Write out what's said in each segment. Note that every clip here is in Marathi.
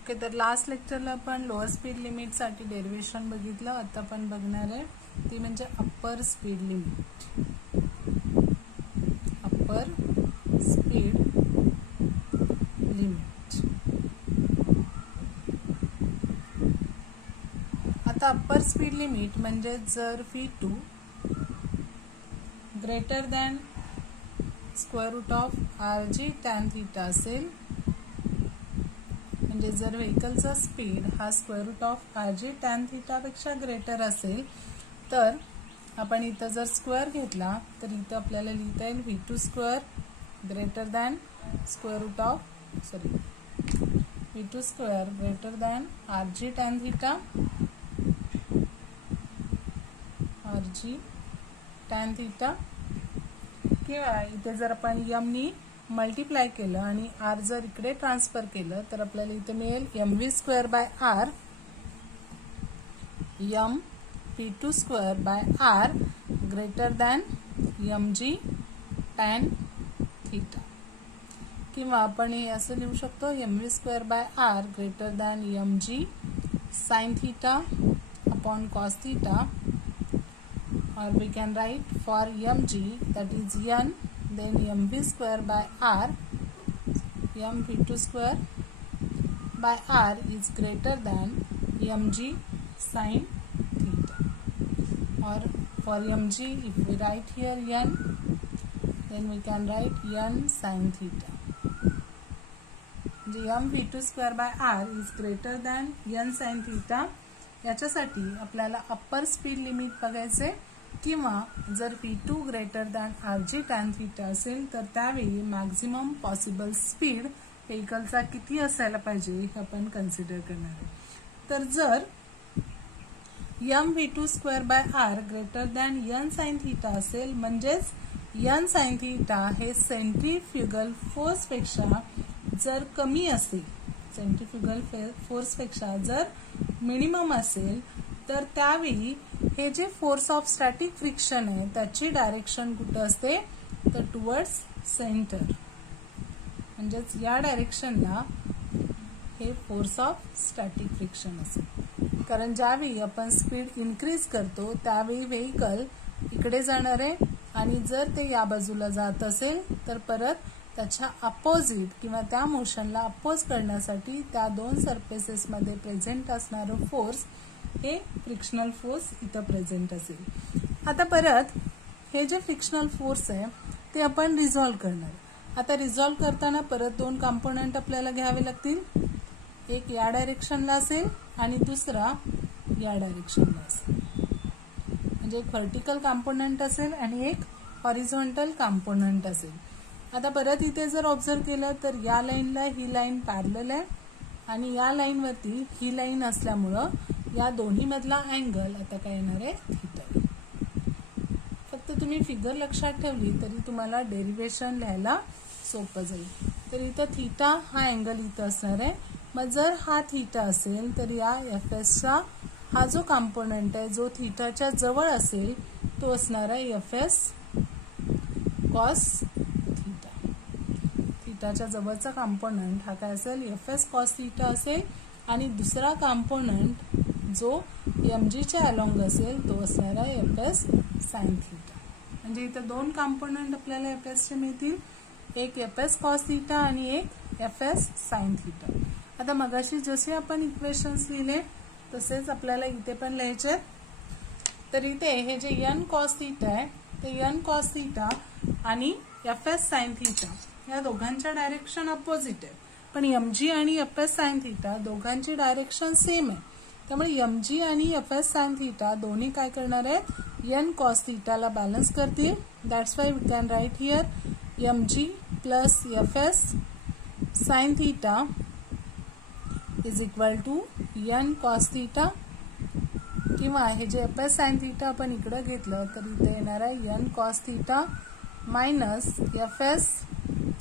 ओके, तर लास्ट लेक्चरला आपण लोअर स्पीड लिमिटसाठी डेरिव्हेशन बघितलं. आता आपण बघणार आहे ती म्हणजे upper speed limit. Upper speed limit. आता अप्पर स्पीड लिमिट म्हणजे जर V2 greater than square root of RG tan theta असेल, म्हणजे जर व्हेकलचा स्पीड हा square root of RG tan theta पेक्षा ग्रेटर असेल, तर आपण इथं जर स्क्वेअर घेतला तर इथं आपल्याला लिहिता येईल V2 square greater than square root of V2 square greater than RG tan theta, RG tan theta, किंवा इथे जर आपण m नी मल्टिप्लाय केलं आणि r जर इकडे ट्रान्सफर केलं तर आपल्याला इथे मिळेल mv square by r, m v2 square by r greater than mg tan theta. किंवा आपण हे असं लिहू शकतो mv square by r greater than mg sin theta upon cos theta, or we can write for mg that is n, then mv square by r, m v2 square by r is greater than mg sin theta. Or for mg if we write here n, then we can write n sin theta. m v2 square by r is greater than n sin theta. याच्यासाठी आपल्याला अप्पर स्पीड लिमिट बघायचे, किंवा जर V2 greater than RG tan theta असेल तर त्यावेळी मॅक्झिमम पॉसिबल स्पीड व्हेकलचा किती असायला पाहिजे हे आपण कन्सिडर करणार आहे. तर जर m v2 square by r greater than n sin theta असेल, म्हणजेच n sin थीटा हे सेंट्रीफ्युगल फोर्स पेक्षा जर कमी असेल, सेंट्रीफ्युगल फोर्स पेक्षा जर मिनिमम असेल, तर त्यावेळी हे जे फोर्स ऑफ स्टॅटिक फ्रिक्शन आहे त्याची डायरेक्शन कुठं असते तर टुवर्ड्स सेंटर, म्हणजेच या डायरेक्शनला हे फोर्स ऑफ स्टॅटिक फ्रिक्शन असेल. कारण ज्यावेळी आपण स्पीड इन्क्रीज करतो त्यावेळी व्हेकल इकडे जाणार आहे, आणि जर ते या बाजूला जात असेल तर परत त्याच्या अपोजिट किंवा त्या मोशनला अपोज करण्यासाठी त्या दोन सरफेसेसमध्ये प्रेझेंट असणारं फोर्स हे फ्रिक्शनल फोर्स इथं प्रेझेंट असेल. आता परत हे जे फ्रिक्शनल फोर्स आहे ते आपण रिझॉल्व करणार. आता रिझॉल्व करताना परत दोन कंपोनंट आपल्याला घ्यावे लागतील. एक या डायरेक्शनला असेल आणि दुसरा या डायरेक्शनला असेल, म्हणजे एक व्हर्टिकल कंपोनंट असेल आणि एक हॉरिझॉन्टल कंपोनंट असेल. आता परत इथे जर ऑब्झर्व केलं तर या लाईनला ही लाईन पॅरलल आहे आणि या लाईनवरती ही लाईन असल्यामुळं या दोन्ही मधला अँगल आता काय येणार आहे थीटा. फक्त तुम्ही फिगर लक्षात ठेवली तरी तुम्हाला डेरिव्हेशन लिहायला सोपं जाईल. तर इथं थीटा हा अँगल इथं असणार आहे. मग जर हा थीटा असेल तर या एफएसचा हा जो कंपोनंट आहे जो थीटाच्या जवळ असेल तो असणार आहे एफएस कॉस थीटा. थीटाच्या जवळचा कंपोनंट हा काय असेल एफएस कॉस थीटा असेल, आणि दुसरा कंपोनंट जो mgच्या अलॉंग असेल तो असणार आहे एफएस साइन थीटा. म्हणजे इथं दोन कंपोनंट आपल्याला एफएसचे मिळतील, एक एफएस कॉस थीटा आणि एक एफएस साइन थीटा. आता मगाशी जसे आपण इक्वेशन्स लिहिले तसेच आपल्याला इथे पण लिहायचे. तर इथे हे जे n कॉस थीटा आहे ते n कॉस थीटा आणि एफएस साइन थीटा या दोघांच्या डायरेक्शन अपोजिट आहे, पण mg आणि एफएस साइन थीटा दोघांची डायरेक्शन सेम आहे. त्यामुळे mg आणि एफएस साइन थीटा दोन्ही काय करणार आहेत n कॉस थीटाला बॅलन्स करतील. That's why we can write here mg plus FS sine theta is equal to n cos theta, किंवा हे जे एफएस साइन थीटा आपण इकडे घेतलं तर इथे येणार आहे n cos theta minus FS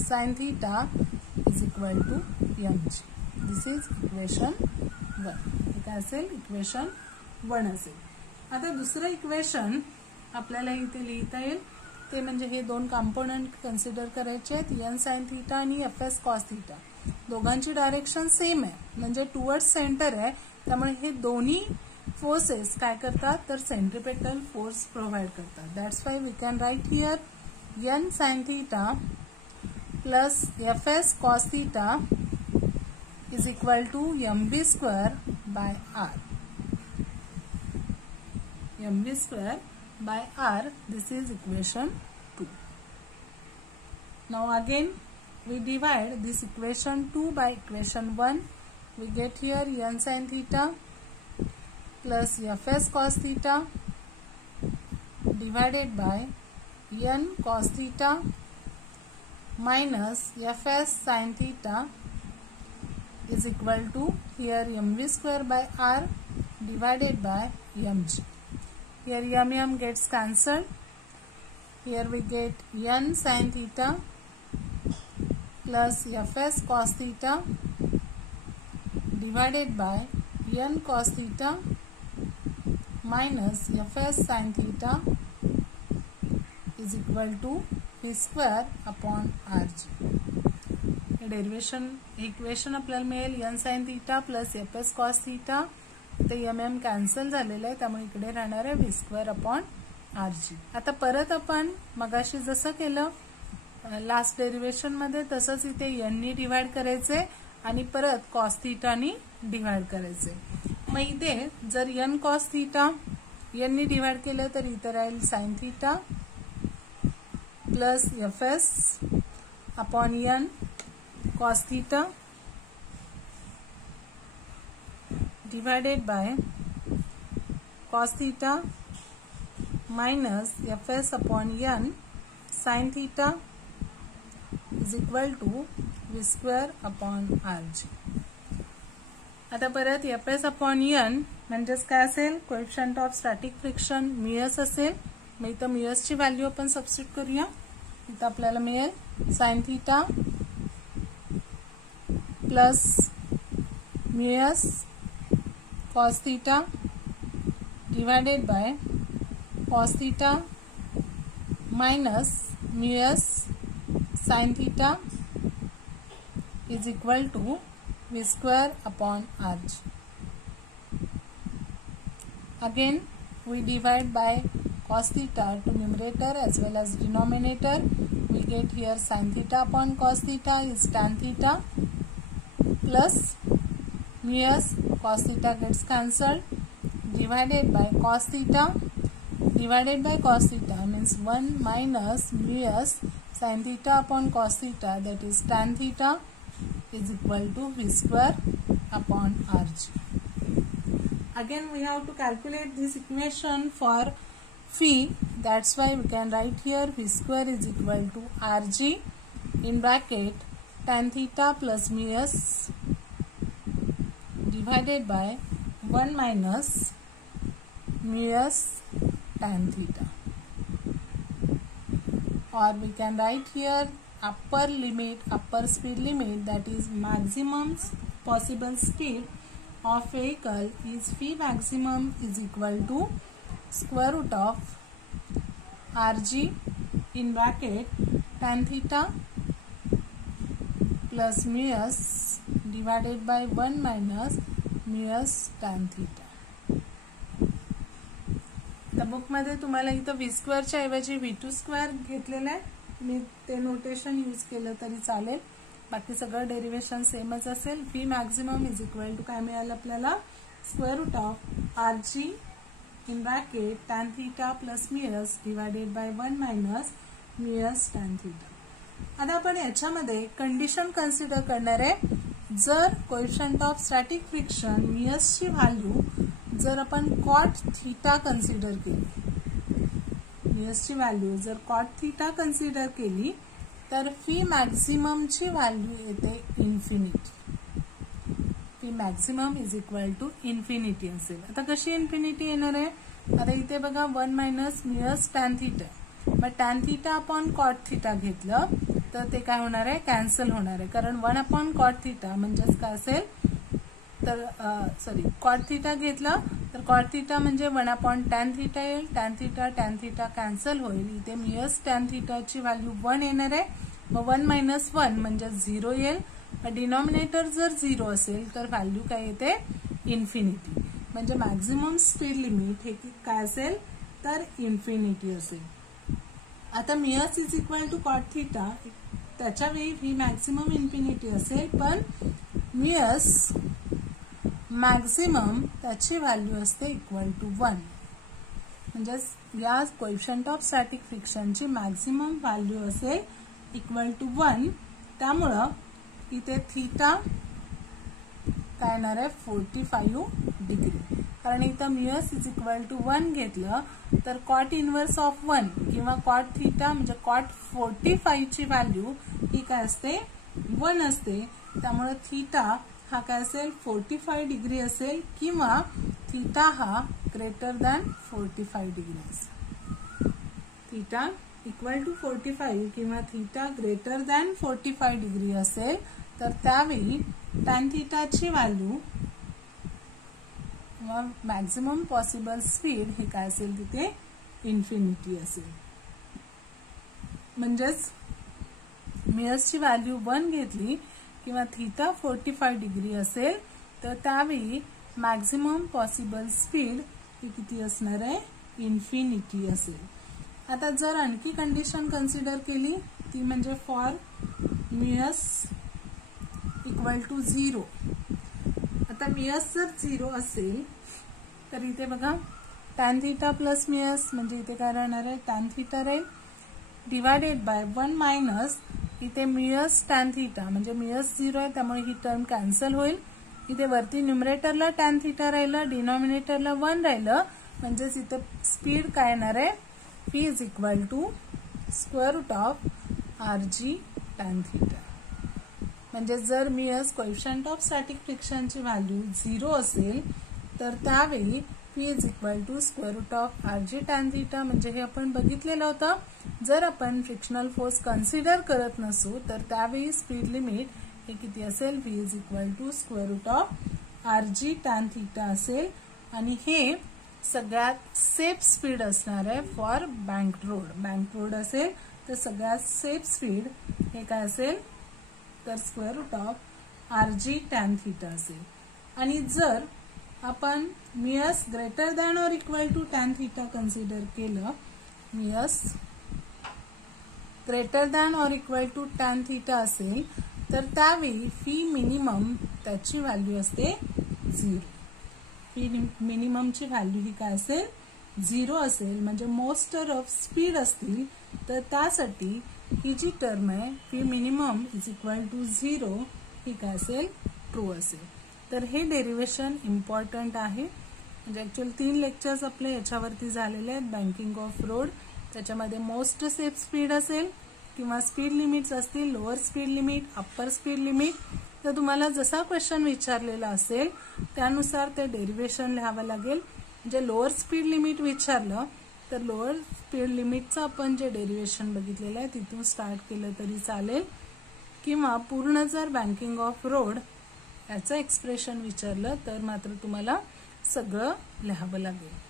sine theta is equal to mg. This is equation 1. काय असेल इक्वेशन 1 असेल. आता दुसरं इक्वेशन आपल्याला इथे लिहिता येईल ते म्हणजे हे दोन कंपोनंट कन्सिडर करायचे आहेत n sin थीटा आणि fs cos थीटा. दोघांची डायरेक्शन सेम आहे, म्हणजे टुवर्ड्स सेंटर आहे. त्यामुळे हे दोन्ही फोर्सेस काय करतात तर सेंट्रिपेटल फोर्स प्रोव्हाइड करतात. That's why we can write here n sin theta plus fs cos theta is equal to mv square by r. mv square by r, this is equation 2. Now again we divide this equation 2 by equation 1. We get here n sin theta plus fs cos theta divided by n cos theta minus fs sin theta is equal to here mv square by r divided by mg. Here m gets cancelled. Here we get n sin theta plus fs cos theta divided by n cos theta minus fs sin theta is equal to v square upon rg. Derivation equation आपल्याला मिळेल n sin theta plus fs cos theta. ते m कॅन्सल झालेलं आहे, त्यामुळे इकडे राहणार आहे v square upon rg. आता परत आपण मगाशी जसं केलं लास्ट डेरिवेशन मध्ये तसंच इथे n नी डिवाइड करायचे आणि परत cos theta नी डिवाइड करायचे. मग इथे जर n cos theta n नी डिवाइड केलं तर इथे राहील sin theta plus fs upon n cos theta divided by cos theta minus fs upon n sin theta is equal to v square upon rg. आता परत fs upon n म्हणजेच काय असेल coefficient of static friction μs असेल. मग इथं μs ची व्हॅल्यू आपण सबस्टिट्यूट करूया. इथं आपल्याला मिळेल sin theta plus μs cos theta divided by cos theta minus μs sin theta is equal to v square upon rg. Again we divide by cos theta to numerator as well as denominator. We get here sin theta upon cos theta is tan theta plus μs cos theta gets cancelled divided by cos theta means 1 minus μs sin theta upon cos theta, that is tan theta, is equal to v square upon rg. Again we have to calculate this equation for phi. That's why we can write here v square is equal to rg in bracket tan theta plus μs divided by 1 minus μs tan theta. Or we can write here upper speed limit, that is maximum possible speed of vehicle is v maximum is equal to square root of rg in bracket tan theta plus μs divided by 1 minus μs tan theta. त्या बुक मध्ये तुम्हाला इथं v स्क्वेअर च्या ऐवजी v2 स्क्वेअर घेतलेलं आहे. मी ते नोटेशन यूज केलं तरी चालेल. बाकी सगळं डेरिवेशन सेमच असेल. v maximum is equal to काय मिळालं आपल्याला square root of rg in bracket tan theta plus μs divided by 1 minus μs tan theta. आता आपण याच्यामध्ये कंडिशन कन्सिडर करणार आहे. जर coefficient of static friction μs ची व्हॅल्यू जर आपण cot theta कन्सिडर केली, μs ची व्हॅल्यू जर cot theta कन्सिडर केली तर phi मॅक्झिमम ची व्हॅल्यू येते infinity. phi maximum is equal to infinity असेल. आता कशी इन्फिनिटी येणार आहे? आता इथे बघा 1 मायनस μs tan थीटा. मग tan theta upon cot theta घेतलं तर ते काय होणार आहे कॅन्सल होणार आहे. कारण 1 अपॉन cot थीटा म्हणजेच काय असेल तर cot थीटा घेतलं तर cot थीटा म्हणजे 1 अपॉन tan थीटा येईल. tan थीटा कॅन्सल होईल. इथे μs tan थीटा ची व्हॅल्यू 1 येणार आहे. मग 1 मायनस 1 म्हणजे 0 येईल. डिनॉमिनेटर जर 0 असेल तर व्हॅल्यू काय येते इन्फिनिटी. म्हणजे मॅक्झिमम स्पीड लिमिट हे काय असेल तर इन्फिनिटी असेल. आता mu s is equal to cot theta त्याच्या वेळी ही मॅक्झिमम इन्फिनिटी असेल, पण मियस मॅक्झिमम त्याची व्हॅल्यू असते इक्वल टू 1. म्हणजे या coefficient of static फ्रिक्शनची maximum value असेल इक्वल टू 1. त्यामुळं इथे थीटा काय येणार आहे 45 डिग्री. कारण इथं मियस इज इक्वल टू 1 घेतलं तर कॉट इनवर्स ऑफ 1 किंवा कॉट थीटा म्हणजे कॉट 45 ची व्हॅल्यू ही काय असते 1 असते. त्यामुळे थीटा हा काय असेल 45 डिग्री असेल किंवा थीटा हा ग्रेटर दॅन 45 डिग्री असेल. थीटा इक्वल टू 45 किंवा थीटा ग्रेटर दॅन 45 डिग्री असेल तर त्यावेळी टॅन थीटाची व्हॅल्यू किंवा मॅक्झिमम पॉसिबल स्पीड हे काय असेल तिथे इन्फिनिटी असेल. म्हणजेच मियसची व्हॅल्यू 1 घेतली किंवा थीटा 45 डिग्री असेल तर त्यावेळी मॅक्झिमम पॉसिबल स्पीड ही किती असणार आहे इन्फिनिटी असेल. आता जर आणखी कंडिशन कन्सिडर केली ती म्हणजे फॉर मियस इक्वल टू 0. आता मियस जर 0 असेल तर इथे बघा टॅन थीटा प्लस मियस म्हणजे इथे काय राहणार आहे टॅन थीटा राहील डिवायडेड बाय 1 मायनस इथे मियस टॅन थीटा म्हणजे मियस 0 आहे त्यामुळे ही टर्म कॅन्सल होईल. इथे वरती न्यूमरेटरला टॅन थीटा राहिलं डिनॉमिनेटरला 1 राहिलं म्हणजेच इथे स्पीड काय येणार आहे P is equal to square root of RG tan theta. म्हणजे जर मियस कोएफिशियंट ऑफ स्टॅटिक फ्रिक्शनची व्हॅल्यू 0 असेल तर त्यावेळी P is equal to square root of RG tan theta. म्हणजे हे आपण बघितलेलं होतं. जर आपण फ्रिक्शनल फोर्स कन्सिडर करत नसू तर त्यावेळी स्पीड लिमिट हे किती असेल V is equal to square root of RG tan theta असेल. आणि हे सगळ्यात सेफ स्पीड असणार आहे for bank road. Bank road असेल तर सगळ्यात सेफ स्पीड हे काय असेल तर square root of RG tan theta असेल. आणि जर आपण mu s greater than or equal to tan theta consider केलं mu s greater than or equal to tan theta असेल तर त्यावेळी फी मिनिमम त्याची व्हॅल्यू असते 0. फी मिनिममची व्हॅल्यू ही काय असेल 0 असेल. म्हणजे मोस्टर ऑफ स्पीड असतील तर त्यासाठी ही जी टर्म आहे phi minimum is equal to 0 ही काय असेल ट्रू असेल. तर हे डेरिव्हेशन इम्पॉर्टंट आहे. म्हणजे ऍक्च्युअली 3 लेक्चर्स आपले याच्यावरती झालेले आहेत बँकिंग ऑफ रोड. त्याच्यामध्ये मोस्ट सेफ स्पीड असेल किंवा स्पीड लिमिट्स असतील lower speed limit upper speed limit. तर तुम्हाला जसा क्वेश्चन विचारलेला असेल त्यानुसार ते डेरिव्हेशन लिहावं लागेल. म्हणजे लोअर स्पीड लिमिट विचारलं तर लोअर स्पीड लिमिटचं आपण जे डेरिव्हेशन बघितलेलं आहे तिथून स्टार्ट केलं तरी चालेल किंवा पूर्ण जर बँकिंग ऑफ रोड याचं एक्सप्रेशन विचारलं तर मात्र तुम्हाला सगळं लिहावं लागेल.